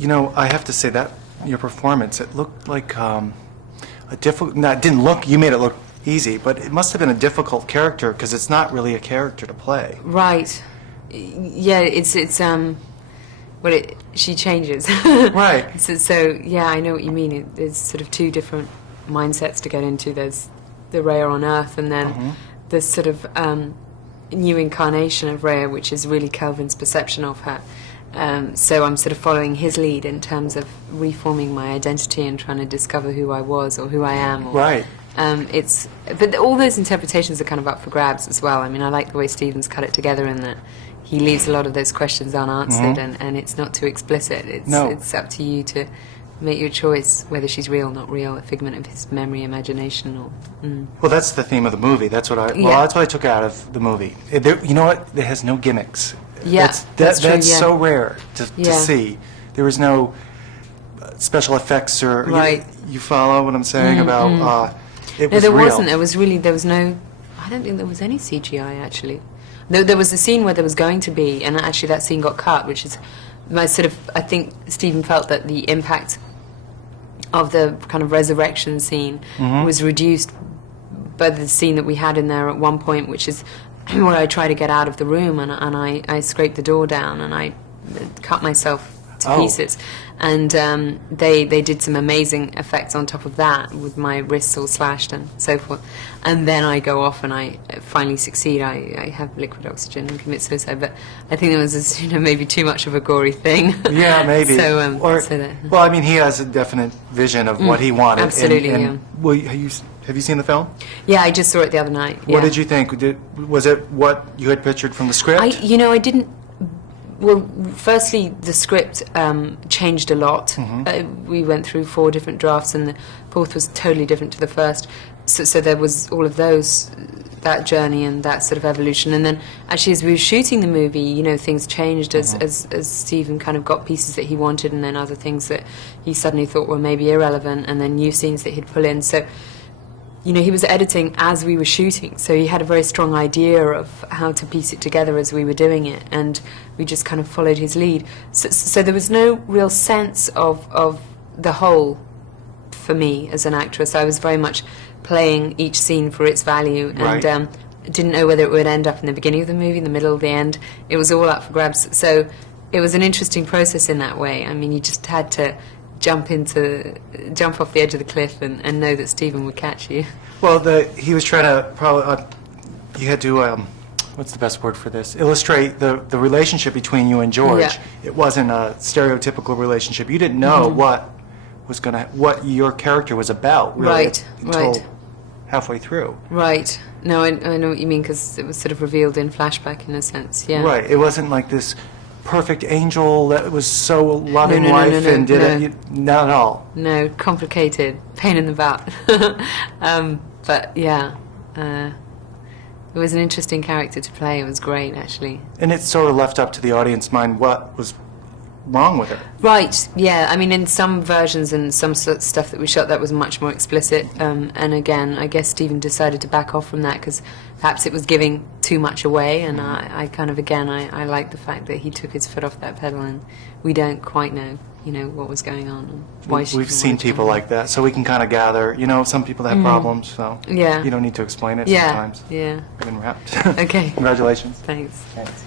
You know, I have to say that your performance, it looked like a difficult, no, it didn't look, you made it look easy, but it must have been a difficult character because it's not really a character to play. Right. Yeah, she changes. Right. So, yeah, I know what you mean. There's sort of two different mindsets to get into. There's the Rhea on Earth, and then this sort of new incarnation of Rhea, which is really Kelvin's perception of her. So I'm sort of following his lead in terms of reforming my identity and trying to discover who I was or who I am. Or, right. But all those interpretations are kind of up for grabs as well. I mean, I like the way Stephen's cut it together in that he leaves a lot of those questions unanswered, and it's not too explicit. It's up to you to make your choice whether she's real or not real, a figment of his memory, imagination, or... Well, that's the theme of the movie. That's what that's what I took out of the movie. You know what? It has no gimmicks. Yeah, that's true, that's so rare to see. There was no special effects or... Right. You follow what I'm saying about... it was there real. wasn't. There was no... I don't think there was any CGI, actually. There was a scene where there was going to be, and actually that scene got cut, which is my sort of... I think Stephen felt that the impact of the kind of resurrection scene was reduced by the scene that we had in there at one point, which is where I try to get out of the room, and I scrape the door down and I cut myself to pieces. And they did some amazing effects on top of that, with my wrists all slashed and so forth. And then I go off and I finally succeed. I have liquid oxygen and commit suicide. But I think there was maybe too much of a gory thing. Yeah, maybe. So, well, I mean, he has a definite vision of what he wanted. Absolutely, and well, have you seen the film? Yeah, I just saw it the other night. What did you think? Was it what you had pictured from the script? I didn't... Well, firstly, the script changed a lot. We went through 4 different drafts, and the 4th was totally different to the first. So there was all of that journey and that sort of evolution. And then, actually, as we were shooting the movie, things changed as Stephen kind of got pieces that he wanted, and then other things that he suddenly thought were maybe irrelevant, and then new scenes that he'd pull in. So, he was editing as we were shooting, so he had a very strong idea of how to piece it together as we were doing it, and we just kind of followed his lead. So there was no real sense of the whole for me as an actress. I was very much playing each scene for its value, and didn't know whether it would end up in the beginning of the movie, in the middle, the end. It was all up for grabs. So it was an interesting process in that way. I mean, you just had to jump off the edge of the cliff and know that Stephen would catch you. Well, he was trying to probably you had to what's the best word for this? Illustrate the relationship between you and George. Yeah. It wasn't a stereotypical relationship. You didn't know what your character was about, really, until halfway through. Right. No, I know what you mean, because it was sort of revealed in flashback in a sense. Yeah. Right. It wasn't like this perfect angel that was so loving life and did it. Not at all. No, complicated, pain in the butt. But yeah, it was an interesting character to play. It was great, actually. And it sort of left up to the audience mind what was wrong with it. Right, yeah. I mean, in some versions and some stuff that we shot, that was much more explicit. And again, I guess Stephen decided to back off from that because perhaps it was giving too much away. And I kind of, again, I like the fact that he took his foot off that pedal, and we don't quite know, what was going on and why We've seen people like that, so we can kind of gather, some people that have problems, so you don't need to explain it sometimes. Yeah. Been wrapped. Okay. Congratulations. Thanks. Thanks.